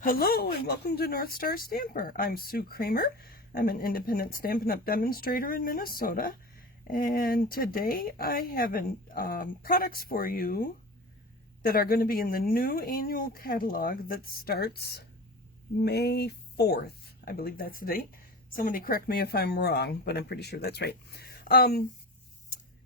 Hello and welcome to North Star Stamper. I'm Sue Kremer. I'm an independent Stampin' Up! Demonstrator in Minnesota, and today I have products for you that are going to be in the new annual catalog that starts May 4th. I believe that's the date. Somebody correct me if I'm wrong, but I'm pretty sure that's right.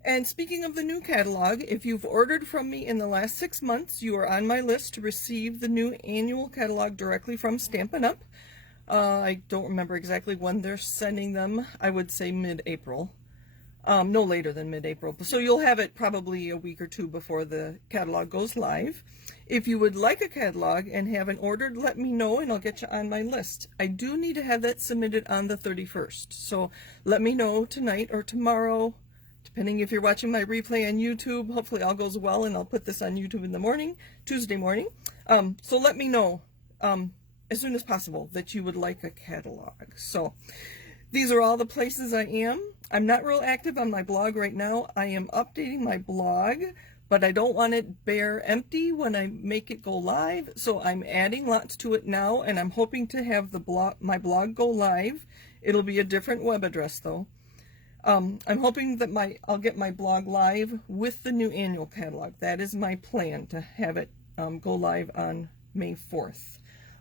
And speaking of the new catalog, if you've ordered from me in the last 6 months, you are on my list to receive the new annual catalog directly from Stampin' Up! I don't remember exactly when they're sending them. I would say mid-April. No later than mid-April. So you'll have it probably a week or two before the catalog goes live. If you would like a catalog and haven't ordered, let me know and I'll get you on my list. I do need to have that submitted on the 31st. So let me know tonight or tomorrow, depending if you're watching my replay on YouTube. Hopefully all goes well and I'll put this on YouTube in the morning, Tuesday morning. So let me know as soon as possible that you would like a catalog. So these are all the places I am. I'm not real active on my blog right now. I am updating my blog, but I don't want it bare empty when I make it go live. So I'm adding lots to it now, and I'm hoping to have my blog go live. It'll be a different web address though. I'm hoping that I'll get my blog live with the new annual catalog. That is my plan, to have it go live on May 4th.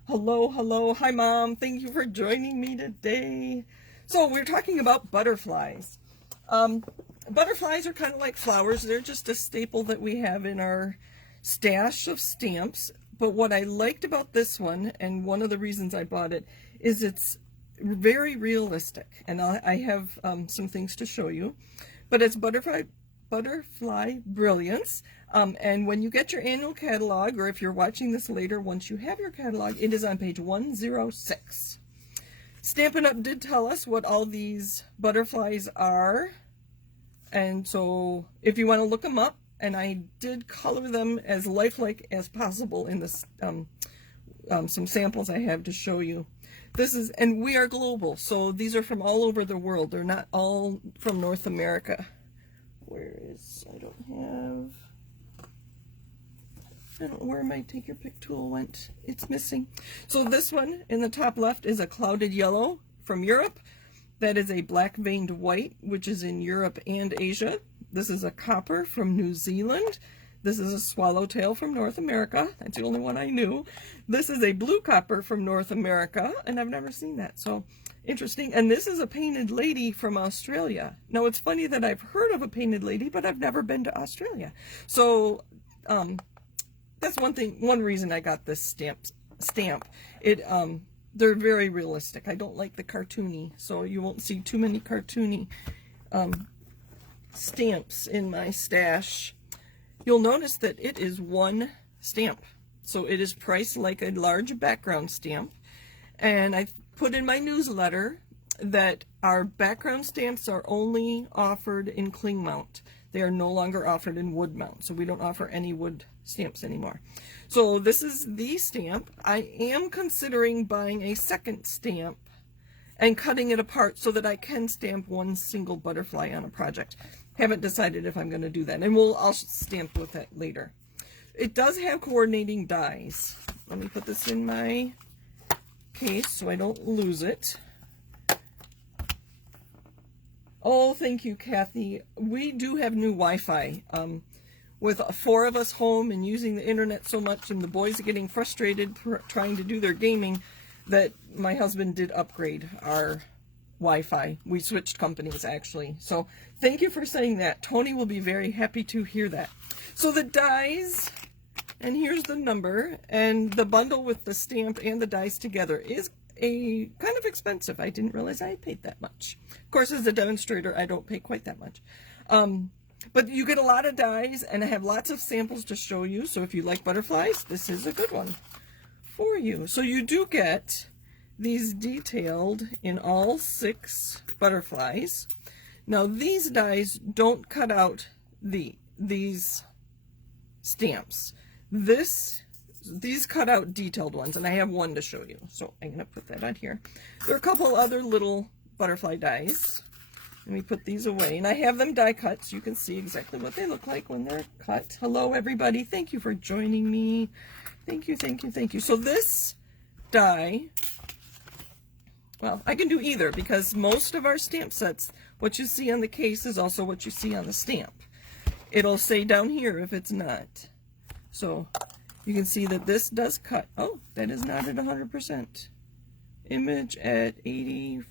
Hello, hi Mom, thank you for joining me today. So we're talking about butterflies. Butterflies are kind of like flowers. They're just a staple that we have in our stash of stamps. But what I liked about this one, and one of the reasons I bought it, is it's very realistic. And I have some things to show you. But it's Butterfly Brilliance. And when you get your annual catalog, or if you're watching this later, once you have your catalog, it is on page 106. Stampin' Up! Did tell us what all these butterflies are, and so if you want to look them up, and I did color them as lifelike as possible in this some samples I have to show you. And we are global, so these are from all over the world. They're not all from North America. I don't know where my take your pick tool went. It's missing. So this one in the top left is a clouded yellow from Europe. That is a black veined white, which is in Europe and Asia. This is a copper from New Zealand. This is a swallowtail from North America. That's the only one I knew. This is a blue copper from North America, and I've never seen that, so interesting. And this is a painted lady from Australia. Now it's funny that I've heard of a painted lady, but I've never been to Australia. So that's one reason I got this stamp. They're very realistic. I don't like the cartoony, so you won't see too many cartoony stamps in my stash. You'll notice that it is one stamp, so it is priced like a large background stamp. And I put in my newsletter that our background stamps are only offered in cling mount. They are no longer offered in wood mount, so we don't offer any wood stamps anymore. So this is the stamp. I am considering buying a second stamp and cutting it apart so that I can stamp one single butterfly on a project. Haven't decided if I'm going to do that, and I'll stamp with it later. It does have coordinating dies. Let me put this in my case so I don't lose it. Oh, thank you, Kathy. We do have new Wi-Fi. With 4 of us home and using the internet so much, and the boys are getting frustrated trying to do their gaming, that my husband did upgrade our Wi-Fi. We switched companies, actually. So thank you for saying that. Tony will be very happy to hear that. So the dies, and here's the number, and the bundle with the stamp and the dies together is kind of expensive. I didn't realize I paid that much. Of course, as a demonstrator, I don't pay quite that much. But you get a lot of dies, and I have lots of samples to show you. So if you like butterflies, this is a good one for you. So you do get these detailed in all 6 butterflies. Now these dies don't cut out these stamps. These cut out detailed ones, and I have one to show you. So I'm going to put that on here. There are a couple other little butterfly dies. Let me put these away. And I have them die cut so you can see exactly what they look like when they're cut. Hello, everybody. Thank you for joining me. Thank you, thank you, thank you. So this die. Well, I can do either because most of our stamp sets, what you see on the case is also what you see on the stamp. It'll say down here if it's not. So you can see that this does cut. Oh, that is not at 100%. Image at 85%.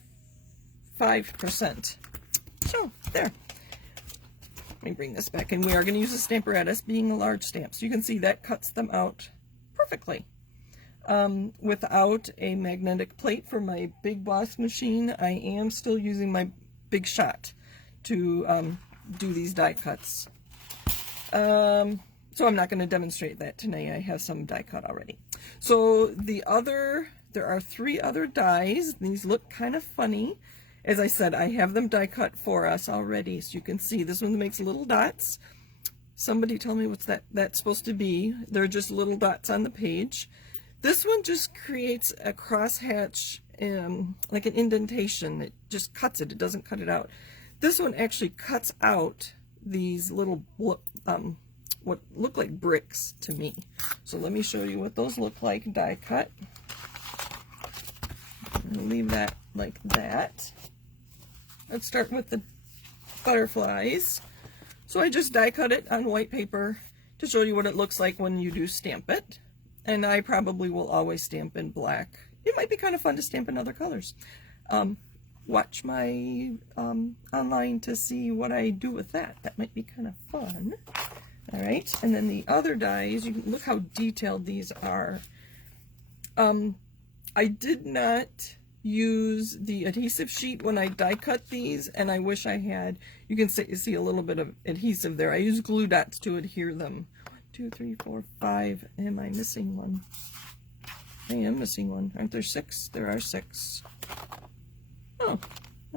So there. Let me bring this back, and we are going to use a stamper at us being a large stamp. So you can see that cuts them out perfectly. Without a magnetic plate for my Big Boss machine, I am still using my Big Shot to do these die cuts. So I'm not going to demonstrate that tonight. I have some die cut already. So there are 3 other dies. These look kind of funny. As I said, I have them die cut for us already, so you can see this one makes little dots. Somebody told me what's that's supposed to be. They're just little dots on the page. This one just creates a crosshatch, like an indentation. It just cuts it. It doesn't cut it out. This one actually cuts out these little what look like bricks to me. So let me show you what those look like die cut. I'll leave that like that. Let's start with the butterflies. So I just die cut it on white paper to show you what it looks like when you do stamp it. And I probably will always stamp in black. It might be kind of fun to stamp in other colors. Watch my online to see what I do with that. That might be kind of fun. All right, and then the other dies, you can look how detailed these are. I did not use the adhesive sheet when I die cut these, and I wish I had. You can see a little bit of adhesive there. I use glue dots to adhere them. 1, 2, 3, 4, 5. Am I missing one? I am missing one. Aren't there 6? There are 6. Oh,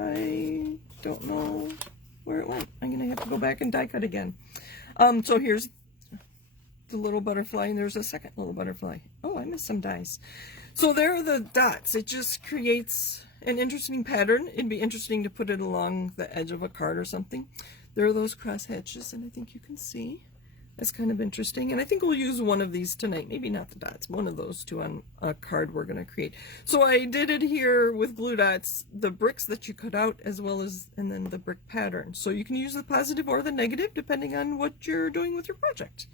I don't know where it went. I'm gonna have to go back and die cut again. So here's the little butterfly, and there's a second little butterfly. Oh, I missed some dies. So there are the dots. It just creates an interesting pattern. It'd be interesting to put it along the edge of a card or something. There are those cross hatches, and I think you can see. That's kind of interesting. And I think we'll use one of these tonight. Maybe not the dots. One of those two on a card we're going to create. So I did it here with glue dots, the bricks that you cut out, as well as, and then the brick pattern. So you can use the positive or the negative depending on what you're doing with your project.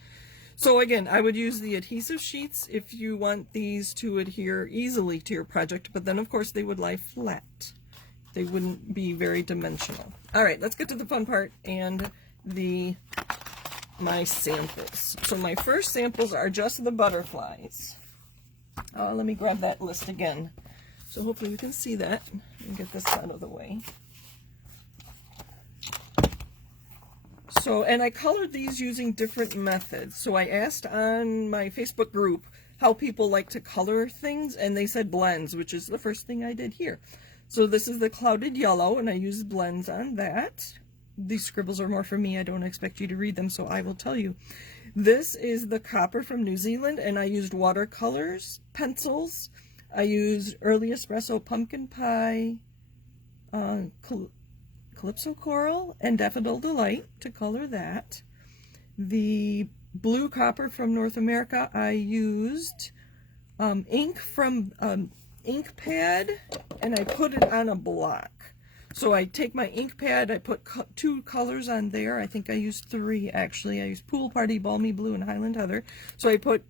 So again, I would use the adhesive sheets if you want these to adhere easily to your project, but then of course they would lie flat. They wouldn't be very dimensional. All right, let's get to the fun part and my samples. So my first samples are just the butterflies. Let me grab that list again. So hopefully we can see that and get this out of the way. So, and I colored these using different methods. So I asked on my Facebook group how people like to color things, and they said blends, which is the first thing I did here. So this is the clouded yellow, and I used blends on that. These scribbles are more for me. I don't expect you to read them, so I will tell you. This is the copper from New Zealand, and I used watercolors, pencils. I used Early Espresso Pumpkin Pie, Calypso Coral, and Daffodil Delight to color that. The blue copper from North America, I used ink from ink pad, and I put it on a block. So I take my ink pad, I put 2 colors on there. I think I used 3 actually. I used Pool Party, Balmy Blue, and Highland Heather. So I put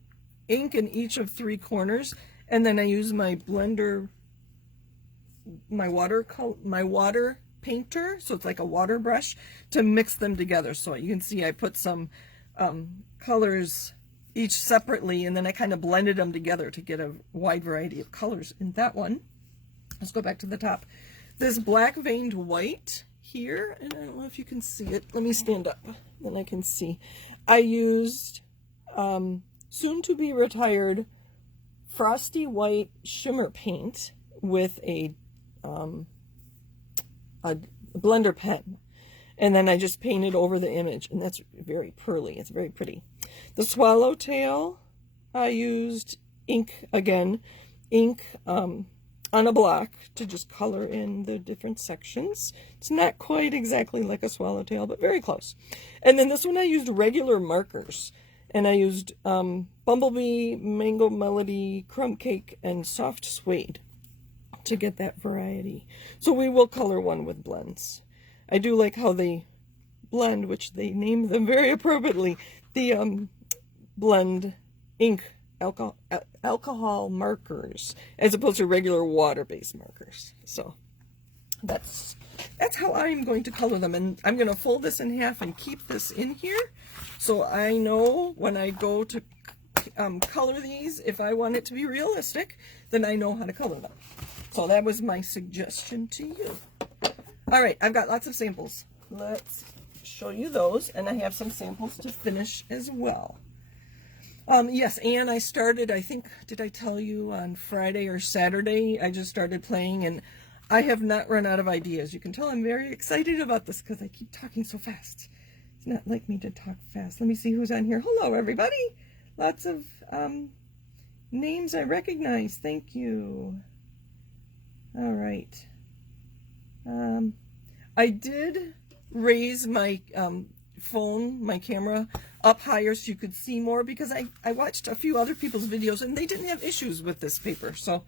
ink in each of 3 corners, and then I use my blender, my water painter, so it's like a water brush, to mix them together. So you can see I put some colors each separately, and then I kind of blended them together to get a wide variety of colors in that one. Let's go back to the top. This black veined white here, and I don't know if you can see it. Let me stand up, then I can see. I used soon to be retired frosty white shimmer paint with a blender pen, and then I just painted over the image, and that's very pearly. It's very pretty. The swallowtail, I used ink again, on a block to just color in the different sections. It's not quite exactly like a swallowtail, but very close. And then this one I used regular markers, And I used Bumblebee, Mango Melody, Crumb Cake, and Soft Suede to get that variety. So we will color one with blends. I do like how they blend, which they name them very appropriately, the blend ink alcohol markers as opposed to regular water-based markers. So that's how I'm going to color them, and I'm going to fold this in half and keep this in here so I know when I go to color these, if I want it to be realistic, then I know how to color them. So that was my suggestion to you. All right, I've got lots of samples. Let's show you those, and I have some samples to finish as well. Yes, and I started, I think, did I tell you on Friday or Saturday, I just started playing, and I have not run out of ideas. You can tell I'm very excited about this because I keep talking so fast. It's not like me to talk fast. Let me see who's on here. Hello, everybody. Lots of names I recognize. Thank you. All right. I did raise my phone, my camera, up higher so you could see more because I watched a few other people's videos and they didn't have issues with this paper. So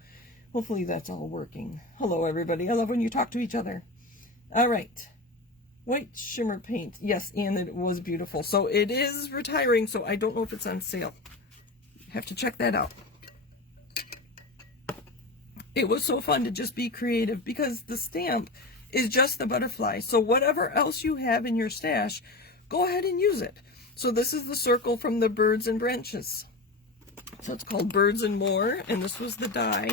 hopefully that's all working. Hello, everybody. I love when you talk to each other. All right. White shimmer paint. Yes, and it was beautiful. So it is retiring, so I don't know if it's on sale. Have to check that out. It was so fun to just be creative because the stamp is just the butterfly. So whatever else you have in your stash, go ahead and use it. So this is the circle from the Birds and Branches. So it's called Birds and More, and this was the die.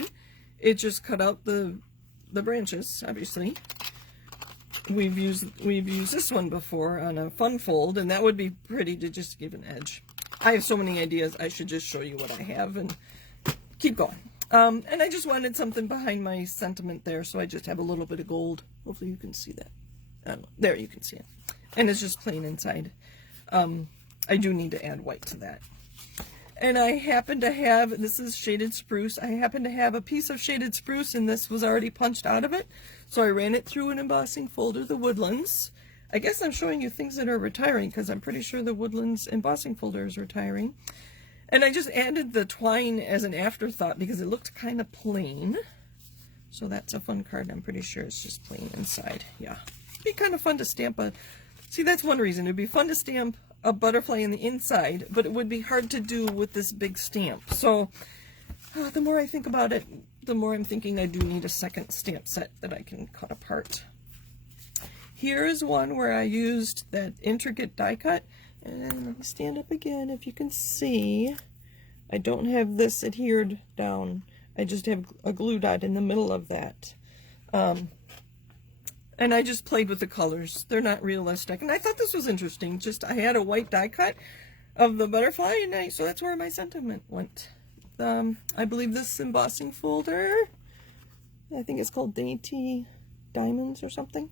It just cut out the branches, obviously. We've used this one before on a fun fold, and that would be pretty to just give an edge. I have so many ideas. I should just show you what I have and keep going. And I just wanted something behind my sentiment there, so I just have a little bit of gold. Hopefully you can see that. There, you can see it. And it's just plain inside. I do need to add white to that. And I happen to have, this is shaded spruce, I happen to have a piece of shaded spruce, and this was already punched out of it. So I ran it through an embossing folder, the Woodlands. I guess I'm showing you things that are retiring, because I'm pretty sure the Woodlands embossing folder is retiring. And I just added the twine as an afterthought, because it looked kind of plain. So that's a fun card, I'm pretty sure it's just plain inside, yeah. It'd be kind of fun to stamp a, see, that's one reason, it'd be fun to stamp a butterfly in the inside, but it would be hard to do with this big stamp. So the more I think about it, the more I'm thinking I do need a second stamp set that I can cut apart. Here is one where I used that intricate die cut, and let me stand up again if you can see. I don't have this adhered down. I just have a glue dot in the middle of that. And I just played with the colors. They're not realistic. And I thought this was interesting. Just, I had a white die cut of the butterfly, and so that's where my sentiment went. I believe this embossing folder, I think it's called Dainty Diamonds or something.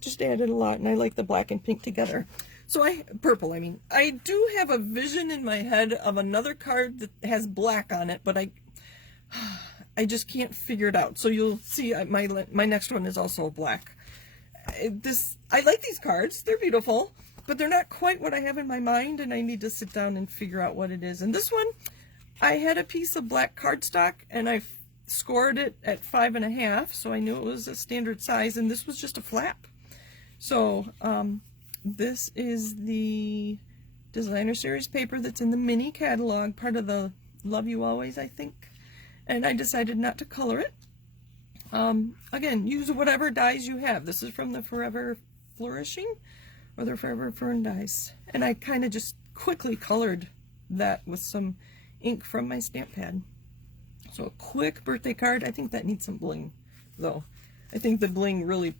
Just added a lot, and I like the black and pink together. So purple, I mean. I do have a vision in my head of another card that has black on it, but I just can't figure it out. So you'll see my next one is also black. I like these cards. They're beautiful, but they're not quite what I have in my mind, and I need to sit down and figure out what it is. And this one, I had a piece of black cardstock, and I scored it at 5.5, so I knew it was a standard size, and this was just a flap. So this is the designer series paper that's in the mini catalog, part of the Love You Always, I think. And I decided not to color it. Again, use whatever dies you have. This is from the Forever Flourishing, or the Forever Fern dies. And I kind of just quickly colored that with some ink from my stamp pad. So a quick birthday card. I think that needs some bling, though. I think the bling really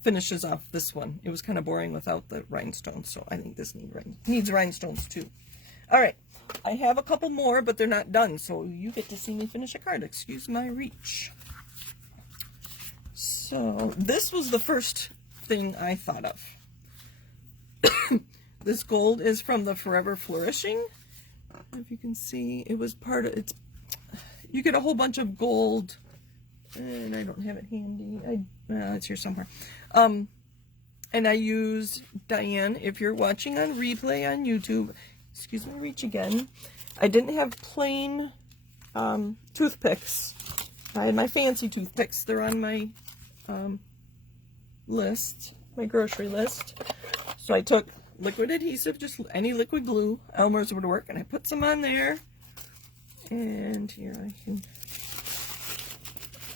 finishes off this one. It was kind of boring without the rhinestones, so I think this needs rhinestones too. All right. I have a couple more, but they're not done, so you get to see me finish a card. Excuse my reach. So this was the first thing I thought of. This gold is from the Forever Flourishing. If you can see, it was part of it's. You get a whole bunch of gold, and I don't have it handy. It's here somewhere. And I used, Diane, if you're watching on replay on YouTube, excuse my reach again, I didn't have plain toothpicks. I had my fancy toothpicks. They're on my list, my grocery list. So I took liquid adhesive, just any liquid glue, Elmer's would work, and I put some on there. And here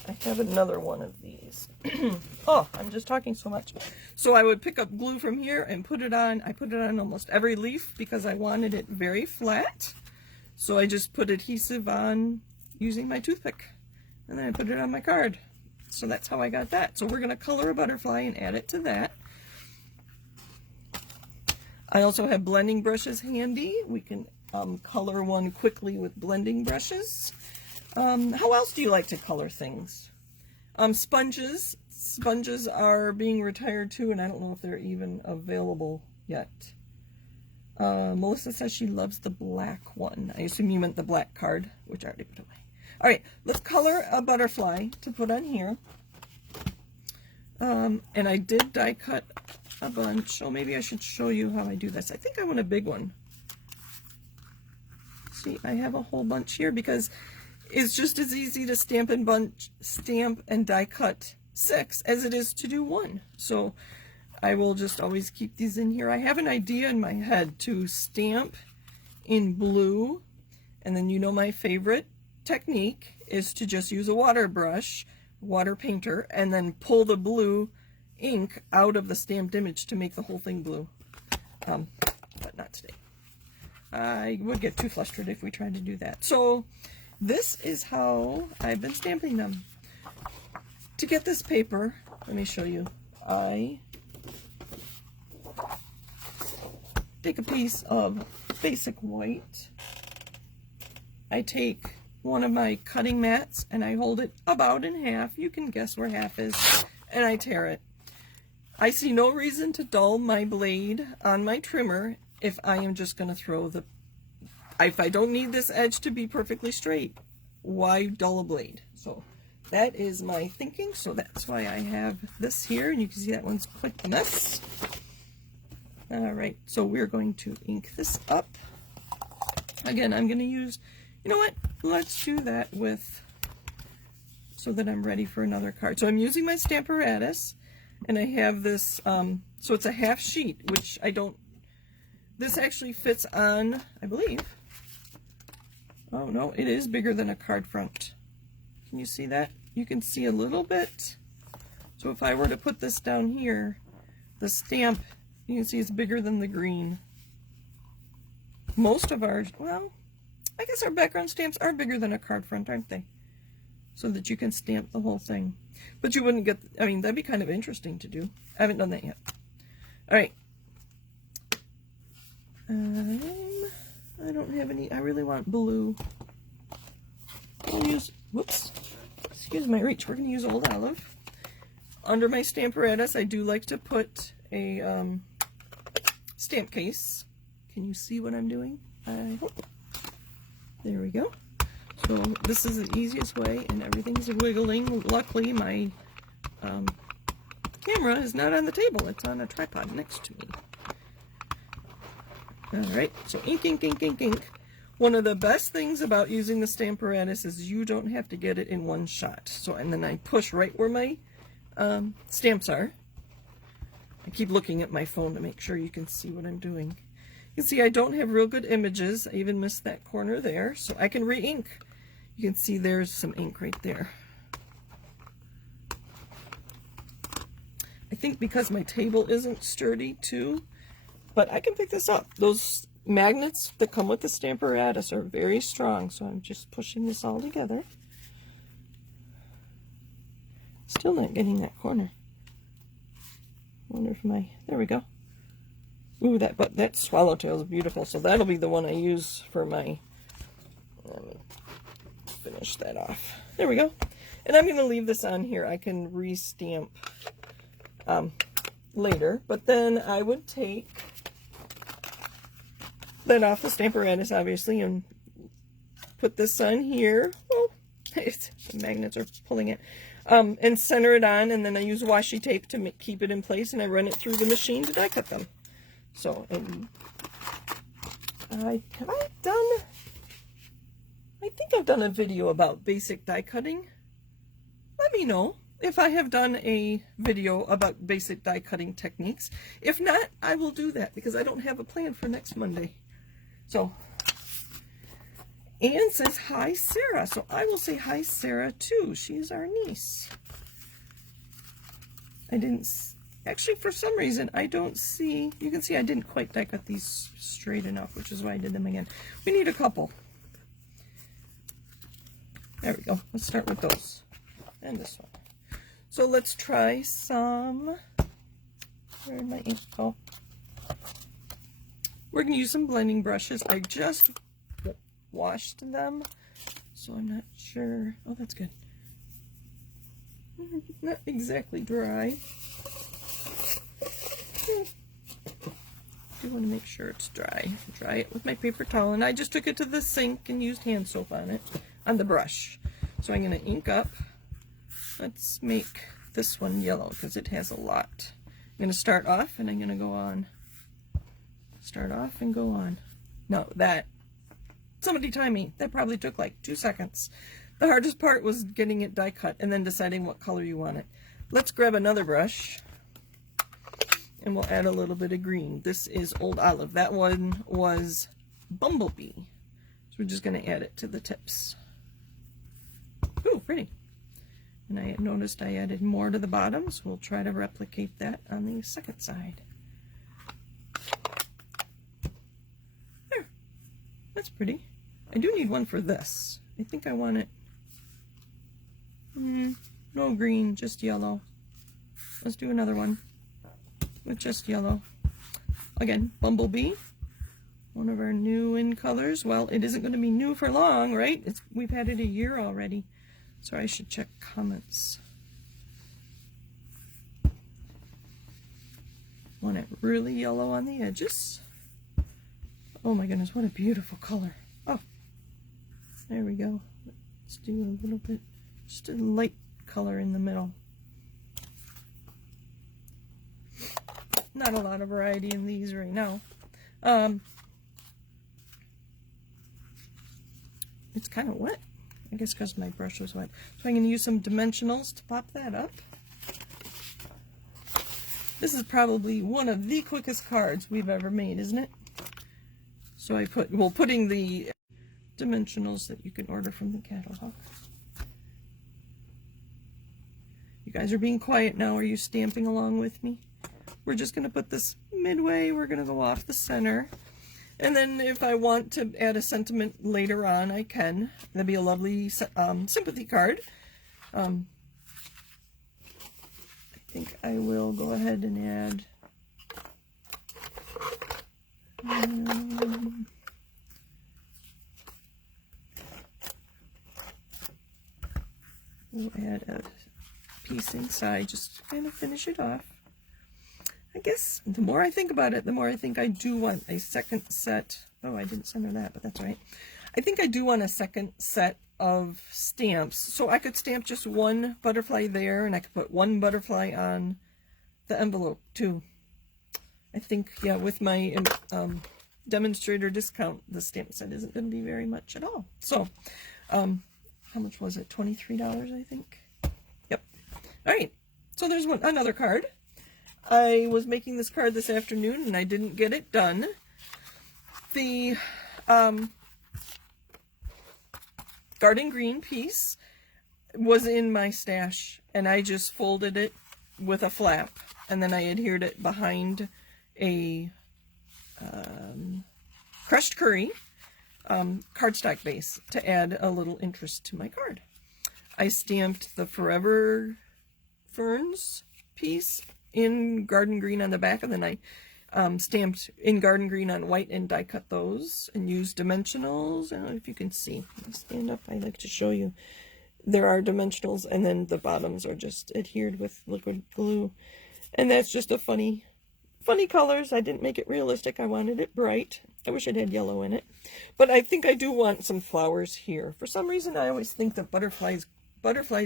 I have another one of these. Oh, I'm just talking so much. So I would pick up glue from here and put it on. I put it on almost every leaf because I wanted it very flat. So I just put adhesive on using my toothpick. And then I put it on my card. So that's how I got that. So we're going to color a butterfly and add it to that. I also have blending brushes handy. We can color one quickly with blending brushes. How else do you like to color things? Sponges. Sponges are being retired too, and I don't know if they're even available yet. Melissa says she loves the black one. I assume you meant the black card, which I already put away. All right, let's color a butterfly to put on here. And I did die cut a bunch. Oh, maybe I should show you how I do this. I think I want a big one. See, I have a whole bunch here because it's just as easy to stamp and die cut 6 as it is to do 1. So I will just always keep these in here. I have an idea in my head to stamp in blue, and then you know my favorite technique is to just use a water brush, water painter, and then pull the blue ink out of the stamped image to make the whole thing blue. But not today. I would get too flustered if we tried to do that. So this is how I've been stamping them. To get this paper, let me show you. I take a piece of basic white. I take one of my cutting mats and I hold it about in half. You can guess where half is. And I tear it. I see no reason to dull my blade on my trimmer if I am just going to throw the... If I don't need this edge to be perfectly straight, why dull a blade? So that is my thinking. So that's why I have this here. And you can see that one's quite a mess. All right, so we're going to ink this up. Again, I'm going to use... You know what? Let's do that with, so that I'm ready for another card. So I'm using my Stamparatus, and I have this, so it's a half sheet, which I don't, this actually fits on, I believe. Oh no, it is bigger than a card front. Can you see that? You can see a little bit. So if I were to put this down here, the stamp, you can see it's bigger than the green. Most of ours, well, I guess our background stamps are bigger than a card front, aren't they? So that you can stamp the whole thing. But you wouldn't get, I mean, that'd be kind of interesting to do. I haven't done that yet. All right. I don't have any, I really want blue. I'll use, whoops, excuse my reach. We're going to use Old Olive. Under my Stamparatus, I do like to put a stamp case. Can you see what I'm doing? I hope. There we go. So this is the easiest way, and everything's wiggling. Luckily, my camera is not on the table. It's on a tripod next to me. Alright, so ink, ink, ink, ink, ink. One of the best things about using the Stamparatus is you don't have to get it in one shot. So, and then I push right where my stamps are. I keep looking at my phone to make sure you can see what I'm doing. You can see I don't have real good images. I even missed that corner there, so I can re-ink. You can see there's some ink right there. I think because my table isn't sturdy too, but I can pick this up. Those magnets that come with the Stamparatus are very strong, so I'm just pushing this all together. Still not getting that corner. I wonder if there we go. Ooh, that swallowtail is beautiful. So that'll be the one I use for my, let me finish that off. There we go. And I'm going to leave this on here. I can re-stamp later. But then I would take that off the Stamparatus, obviously, and put this on here. Well, the magnets are pulling it. And center it on, and then I use washi tape to keep it in place, and I run it through the machine to die cut them. So, and I think I've done a video about basic die cutting. Let me know if I have done a video about basic die cutting techniques. If not, I will do that because I don't have a plan for next Monday. So, Anne says, hi, Sarah. So I will say hi, Sarah, too. She's our niece. I didn't, actually, for some reason, I don't see, you can see I didn't quite die cut these straight enough, which is why I did them again. We need a couple. There we go. Let's start with those. And this one. So let's try some, where did my ink go? We're going to use some blending brushes. I just washed them, so I'm not sure. Oh, that's good. Not exactly dry. I do want to make sure it's dry. Dry it with my paper towel, and I just took it to the sink and used hand soap on it, on the brush. So I'm going to ink up. Let's make this one yellow because it has a lot. I'm going to start off and I'm going to go on. Start off and go on. No, that, somebody time me. That probably took like 2 seconds. The hardest part was getting it die cut and then deciding what color you want it. Let's grab another brush and we'll add a little bit of green. This is Old Olive. That one was Bumblebee. So we're just going to add it to the tips. Ooh, pretty. And I noticed I added more to the bottom, so we'll try to replicate that on the second side. There. That's pretty. I do need one for this. I think I want it. No green, just yellow. Let's do another one with just yellow. Again, Bumblebee. One of our new in colors. Well, it isn't going to be new for long, right? We've had it a year already. So I should check comments. Want it really yellow on the edges. Oh my goodness, what a beautiful color. Oh, there we go. Let's do a little bit, just a light color in the middle. Not a lot of variety in these right now. It's kind of wet. I guess because my brush was wet. So I'm going to use some dimensionals to pop that up. This is probably one of the quickest cards we've ever made, isn't it? So I putting the dimensionals that you can order from the catalog. You guys are being quiet now. Are you stamping along with me? We're just going to put this midway. We're going to go off the center. And then if I want to add a sentiment later on, I can. That'd be a lovely sympathy card. I think I will go ahead and add... we'll add a piece inside just to kind of finish it off. I guess the more I think about it, the more I think I do want a second set. Oh, I didn't center that, but that's right. I think I do want a second set of stamps. So I could stamp just one butterfly there, and I could put one butterfly on the envelope too. I think, yeah, with my demonstrator discount, the stamp set isn't going to be very much at all. So, how much was it? $23, I think. Yep. All right. So there's another card. I was making this card this afternoon and I didn't get it done. The garden green piece was in my stash and I just folded it with a flap and then I adhered it behind a crushed curry cardstock base to add a little interest to my card. I stamped the Forever Ferns piece in garden green on the back, and then I stamped in garden green on white and die cut those and used dimensionals. I don't know if you can see. Stand up, I like to show you. There are dimensionals, and then the bottoms are just adhered with liquid glue. And that's just a funny colors. I didn't make it realistic. I wanted it bright. I wish it had yellow in it. But I think I do want some flowers here. For some reason, I always think that butterflies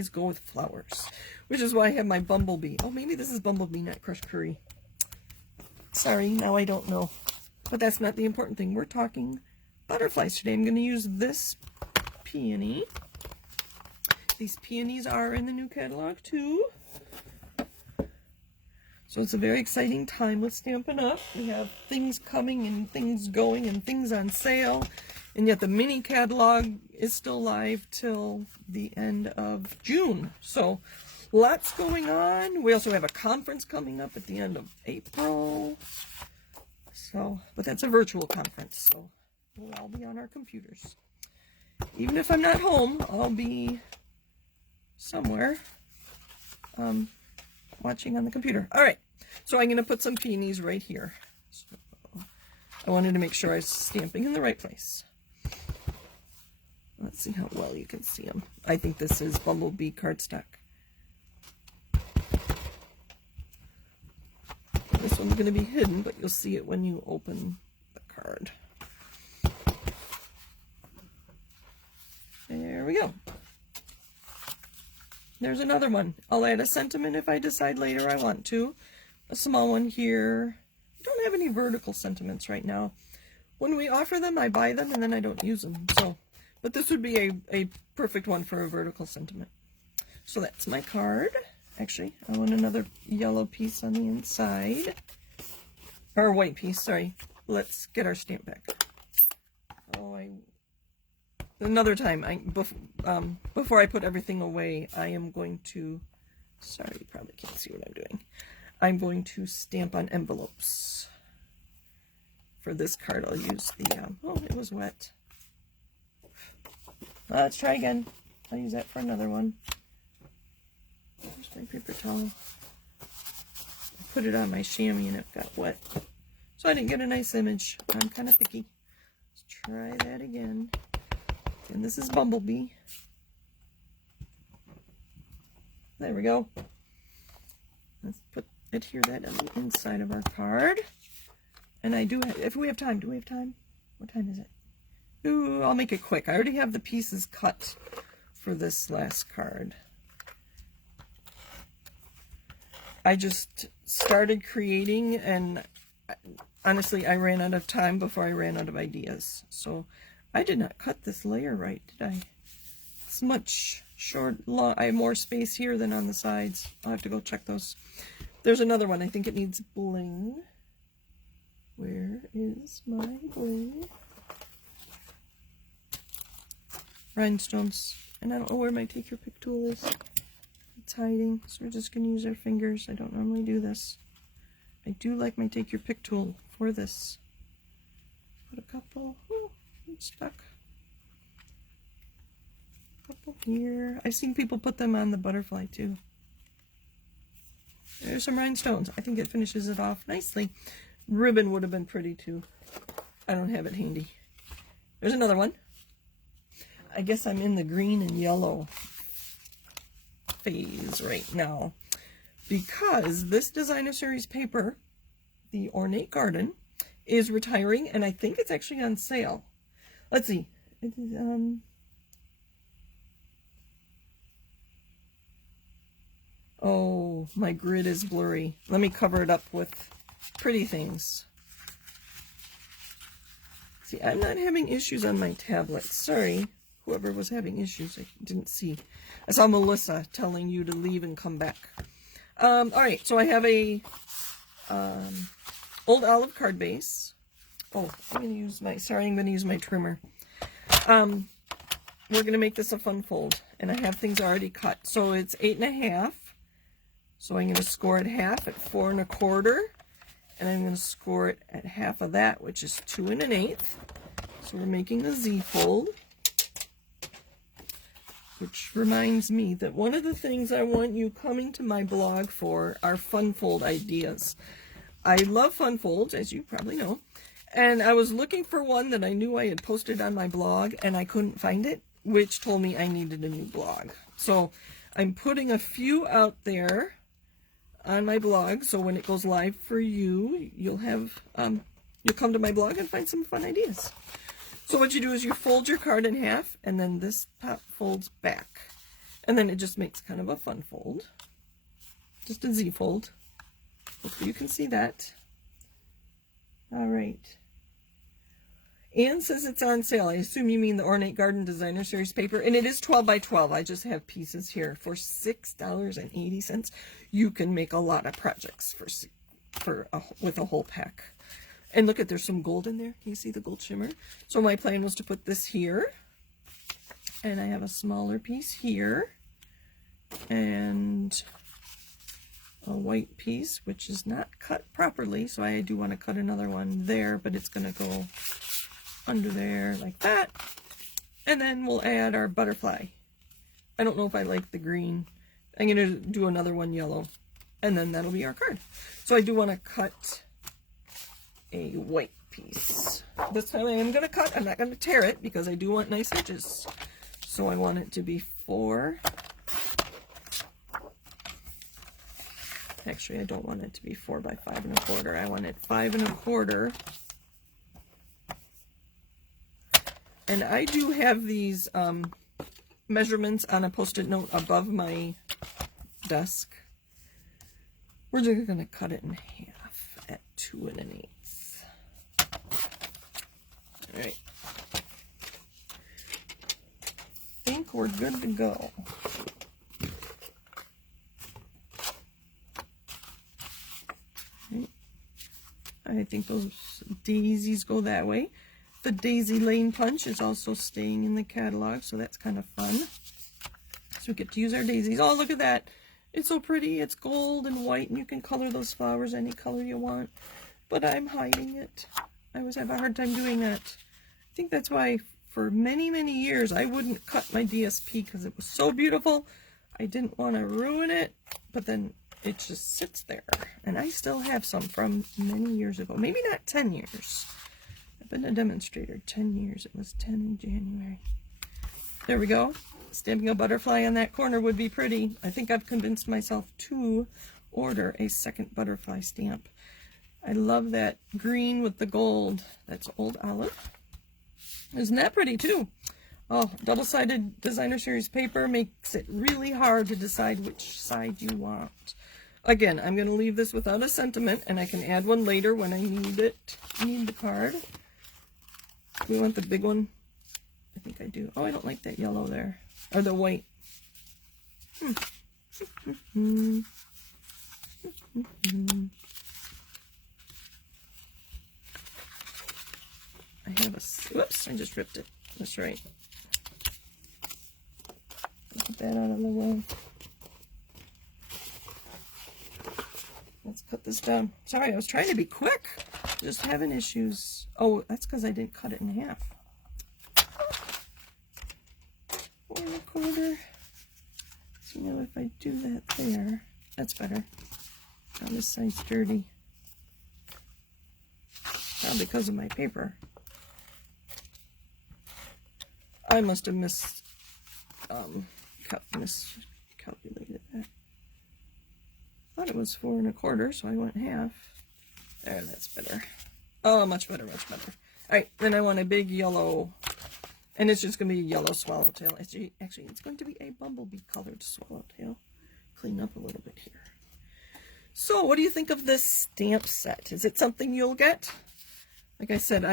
go with flowers, which is why I have my Bumblebee. Oh, maybe this is Bumblebee, not crushed curry. Sorry, now I don't know. But that's not the important thing. We're talking butterflies today. I'm going to use this peony. These peonies are in the new catalog too. So it's a very exciting time with Stampin' Up. We have things coming and things going and things on sale. And yet the mini catalog is still live till the end of June. So lots going on. We also have a conference coming up at the end of April. So, but that's a virtual conference, so we'll all be on our computers. Even if I'm not home, I'll be somewhere watching on the computer. All right, so I'm going to put some peonies right here. So I wanted to make sure I was stamping in the right place. Let's see how well you can see them. I think this is Bumblebee cardstock. This one's going to be hidden, but you'll see it when you open the card. There we go. There's another one. I'll add a sentiment if I decide later I want to. A small one here. I don't have any vertical sentiments right now. When we offer them, I buy them and then I don't use them. So, but this would be a perfect one for a vertical sentiment. So that's my card. Actually, I want another yellow piece on the inside. Or a white piece, sorry. Let's get our stamp back. Oh, another time, before I put everything away, I am going to, sorry, you probably can't see what I'm doing. I'm going to stamp on envelopes. For this card, I'll use the, oh, it was wet. Let's try again. I'll use that for another one. Here's my paper towel. I put it on my chamois and it got wet. So I didn't get a nice image. I'm kind of picky. Let's try that again. And this is Bumblebee. There we go. Let's put it here, that on the inside of our card. And I do have, if we have time, do we have time? What time is it? Ooh, I'll make it quick. I already have the pieces cut for this last card. I just started creating, and honestly, I ran out of time before I ran out of ideas. So I did not cut this layer right, did I? It's much long. I have more space here than on the sides. I'll have to go check those. There's another one. I think it needs bling. Where is my bling? Rhinestones. And I don't know where my Take Your Pick tool is. It's hiding, so we're just going to use our fingers. I don't normally do this. I do like my Take Your Pick tool for this. Put a couple. Oh, it's stuck. A couple here. I've seen people put them on the butterfly too. There's some rhinestones. I think it finishes it off nicely. Ribbon would have been pretty too. I don't have it handy. There's another one. I guess I'm in the green and yellow phase right now, because this designer series paper, the Ornate Garden, is retiring, and I think it's actually on sale. Let's see. It is, oh, my grid is blurry. Let me cover it up with pretty things. See, I'm not having issues on my tablet. Sorry, whoever was having issues, I didn't see. I saw Melissa telling you to leave and come back. All right, so I have a old olive card base. Oh, I'm going to use my, sorry, I'm going to use my trimmer. We're going to make this a fun fold, and I have things already cut. So it's 8 1/2. So I'm going to score it half at 4 1/4, and I'm going to score it at half of that, which is 2 1/8. So we're making a Z fold. Which reminds me that one of the things I want you coming to my blog for are fun fold ideas. I love fun folds, as you probably know, and I was looking for one that I knew I had posted on my blog, and I couldn't find it, which told me I needed a new blog. So I'm putting a few out there on my blog, so when it goes live for you, you'll have you'll come to my blog and find some fun ideas. So what you do is you fold your card in half, and then this top folds back. And then it just makes kind of a fun fold. Just a Z fold. Hopefully you can see that. All right. Anne says it's on sale. I assume you mean the Ornate Garden Designer Series paper. And it is 12 by 12. I just have pieces here. For $6.80, you can make a lot of projects with a whole pack. And look, there's some gold in there. Can you see the gold shimmer? So my plan was to put this here. And I have a smaller piece here. And a white piece, which is not cut properly. So I do want to cut another one there, but it's going to go under there like that. And then we'll add our butterfly. I don't know if I like the green. I'm going to do another one yellow. And then that'll be our card. So I do want to cut a white piece. This time I am going to cut. I'm not going to tear it because I do want nice edges. So I want it to be 4. Actually, I don't want it to be 4 by 5 1/4. I want it 5 1/4. And I do have these measurements on a Post-it note above my desk. We're just going to cut it in half at 2 1/8. All right. I think we're good to go. I think those daisies go that way. The Daisy Lane Punch is also staying in the catalog, so that's kind of fun. So we get to use our daisies. Oh, look at that. It's so pretty. It's gold and white, and you can color those flowers any color you want. But I'm hiding it. I always have a hard time doing that. I think that's why for many, many years I wouldn't cut my DSP because it was so beautiful. I didn't want to ruin it, but then it just sits there. And I still have some from many years ago. Maybe not 10 years. I've been a demonstrator 10 years. It was 10 in January. There we go. Stamping a butterfly on that corner would be pretty. I think I've convinced myself to order a second butterfly stamp. I love that green with the gold. That's Old Olive. Isn't that pretty too? Oh, double-sided designer series paper makes it really hard to decide which side you want. Again, I'm going to leave this without a sentiment, and I can add one later when I need it. Need the card. Do we want the big one? I think I do. Oh, I don't like that yellow there. Or the white. I have a... Whoops, I just ripped it. That's right. Get that out of the way. Let's cut this down. Sorry, I was trying to be quick. Just having issues. Oh, that's because I didn't cut it in half. 4 1/4. So, you know, if I do that there, that's better. Now this side's dirty. Probably because of my paper. I must have miscalculated that. Thought it was 4 1/4, so I went half. There, that's better. Oh, much better, much better. All right, then I want a big yellow, and it's just going to be a yellow swallowtail. Actually, it's going to be a bumblebee colored swallowtail. Clean up a little bit here. So, what do you think of this stamp set? Is it something you'll get? Like I said,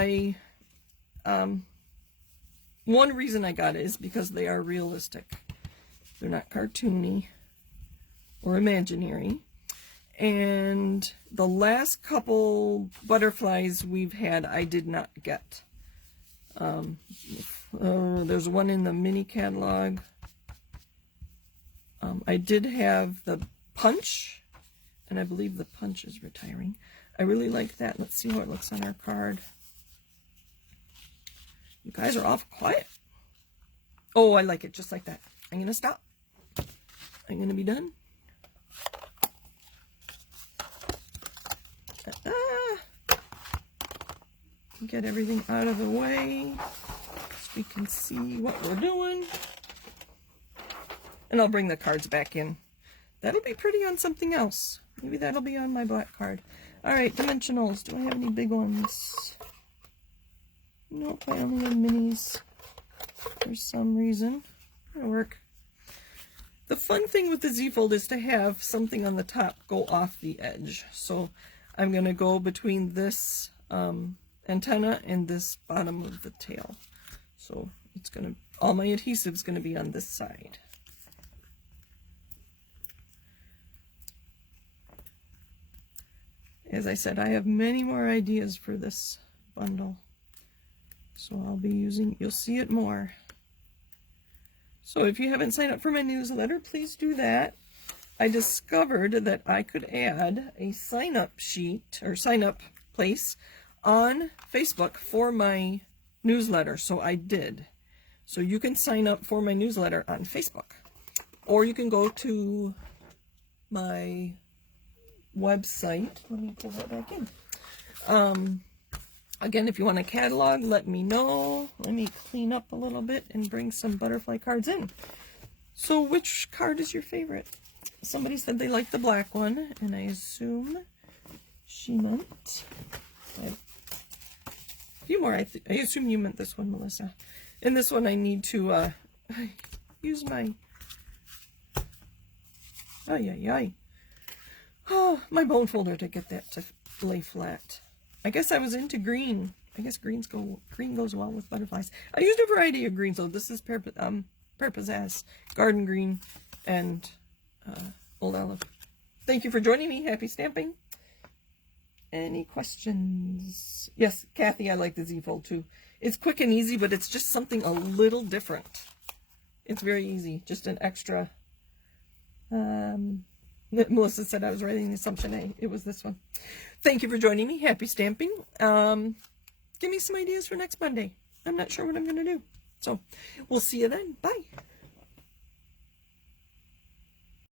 one reason I got it is because they are realistic. They're not cartoony or imaginary. And the last couple butterflies we've had, I did not get. There's one in the mini catalog. I did have the punch, and I believe the punch is retiring. I really like that. Let's see how it looks on our card. You guys are awful quiet. Oh, I like it just like that. I'm going to stop. I'm going to be done. Get everything out of the way so we can see what we're doing. And I'll bring the cards back in. That'll be pretty on something else. Maybe that'll be on my black card. Alright, dimensionals. Do I have any big ones? Nope, I only have minis for some reason. That'll work. The fun thing with the Z-fold is to have something on the top go off the edge. So I'm going to go between this antenna and this bottom of the tail. So it's gonna, all my adhesive's gonna be on this side. As I said, I have many more ideas for this bundle. So I'll be using, you'll see it more. So if you haven't signed up for my newsletter, please do that. I discovered that I could add a sign-up sheet or sign-up place on Facebook for my newsletter. So I did. So you can sign up for my newsletter on Facebook. Or you can go to my website. Let me pull that back in. Again, if you want a catalog, let me know. Let me clean up a little bit and bring some butterfly cards in. So which card is your favorite? Somebody said they liked the black one, and I assume she meant... I have a few more. I assume you meant this one, Melissa. And this one I need to use my... Oh, my bone folder to get that to lay flat. I guess I was into green. I guess green goes well with butterflies. I used a variety of greens, though. This is Purpose Garden Green, and Old Olive. Thank you for joining me. Happy stamping. Any questions? Yes, Kathy, I like the Z-fold too. It's quick and easy, but it's just something a little different. It's very easy. Just an extra... Melissa said I was writing the assumption A. It was this one. Thank you for joining me. Happy stamping. Give me some ideas for next Monday. I'm not sure what I'm going to do. So we'll see you then. Bye.